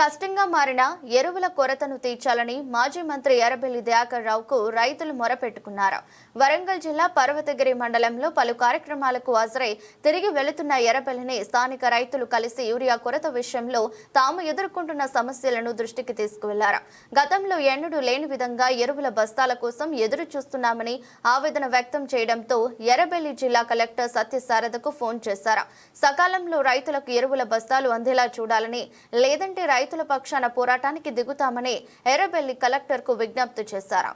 కష్టంగా మారిన ఎరువుల కొరతను తీర్చాలని మాజీ మంత్రి ఎర్రబెల్లి దయాకర్ రావుకు రైతులు మొరపెట్టుకున్నారు. వరంగల్ జిల్లా పర్వతగిరి మండలంలో పలు కార్యక్రమాలకు హాజరై తిరిగి వెళుతున్న ఎర్రబెల్లిని స్థానిక రైతులు కలిసి యూరియా కొరత విషయంలో తాము ఎదుర్కొంటున్న సమస్యలను దృష్టికి తీసుకువెళ్ళారు. గతంలో ఎన్నడూ లేని విధంగా ఎరువుల బస్తాల కోసం ఎదురు చూస్తున్నామని ఆవేదన వ్యక్తం చేయడంతో ఎర్రబెల్లి జిల్లా కలెక్టర్ సత్యశారదకు ఫోన్ చేశారు. సకాలంలో రైతులకు ఎరువుల బస్తాలు అందేలా చూడాలని లేదంటే రైతు రైతుల పక్షాన పోరాటానికి దిగుతామని ఎర్రబెల్లి కలెక్టర్కు విజ్ఞప్తి చేశారు.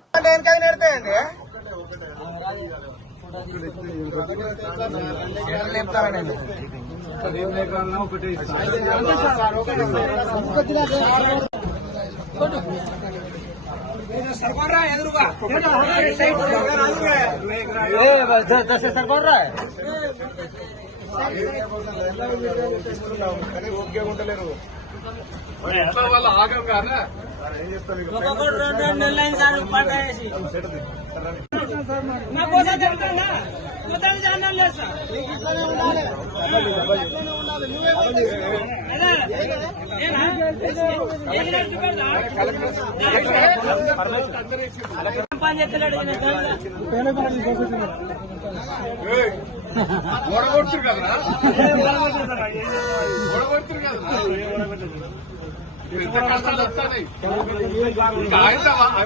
కానీ ఓకే ఉండలేరు వాళ్ళు ఆగం కానీ ఒక్కొక్కడు రెండు రెండు నెలలు సార్ పంట వేసి నా కోసం చెప్తాడా మొత్తాన్ని జానం లేదు సార్ అదే. ఏనా? పని చేస్తలేడు ఎంత కష్టాలు వస్తాయి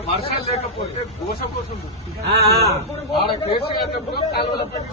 వర్షాలు లేకపోతే గోస కోసం. ఆడ కేసు కట్టినప్పుడు కాలువల పెట్టి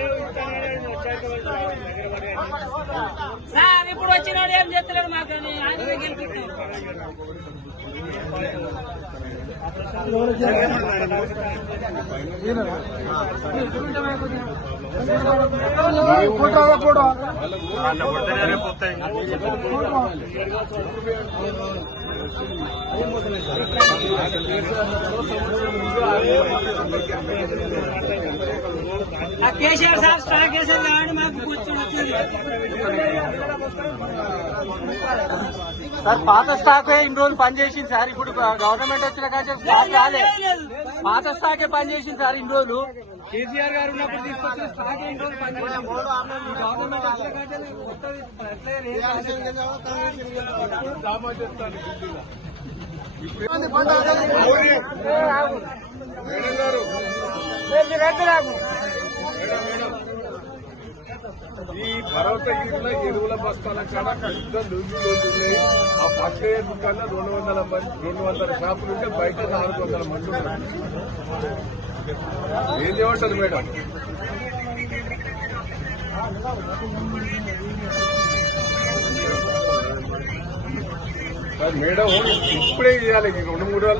సార్ ఇప్పుడు వచ్చినోడు ఏం చెప్తలేడు మాకు అని ఆయన గెలిపిస్తాం. కేసీఆర్ సార్ స్టాక్ వేసేది కాబట్టి మాకు కూర్చొని వచ్చింది. సార్ పాత స్టాక్ ఇన్ని రోజులు పనిచేసింది సార్. ఇప్పుడు గవర్నమెంట్ వచ్చిన కానీ స్టాక్. పాత స్టాకే పనిచేసింది సార్ ఇన్ని రోజులు. కేసీఆర్ గారు ఉన్నప్పుడు తీసుకొచ్చిన స్టాక్ ఇన్ని రోజులు పనిచేసింది. ఈ గవర్నమెంట్ వచ్చిన కానీ గారు మేడం, మేడం. ఈ పర్వతగిరిలో ఎరువుల బస్తాల కాడ పెద్ద లూజు ఉన్నాయి ఆ పక్క కన్నా రెండు వందల మంది రెండు వందల షాపులు ఉంటే బయట నాలుగు వందల మంది ఉన్నారు. ఏం చేయమంటారు మేడం? మేడం ఇప్పుడే ఇవ్వాలి రెండు మూడు వేల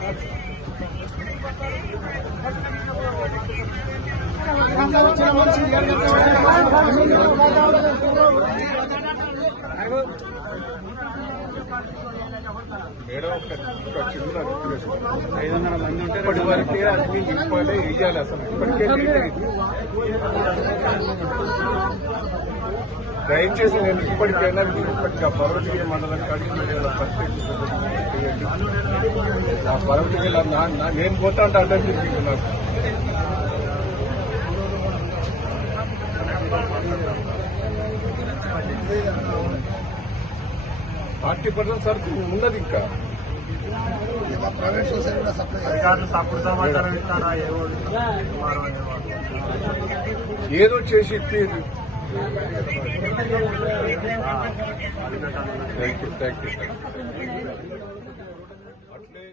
మేడం ఒక చిన్న ఐదు వందల మంది ఉంటే ఇప్పటి వరకే అన్ని నింపాలి వేయాలి అసలు ఇప్పటికే దయచేసి నేను ఇప్పటికైనా మీరు ఇప్పటికి ఆ పర్వతగిరి మండలం కాడికి ఆ పర్వతగిరి నా- నేను పోతా అంటే అర్థం చెప్పింది ఫార్టీ పర్సెంట్ సరుకు ఉన్నది ఇంకా. ఏదో చేసి ఇప్పేది థ్యాంక్ యూ థ్యాంక్ యూ అట్లే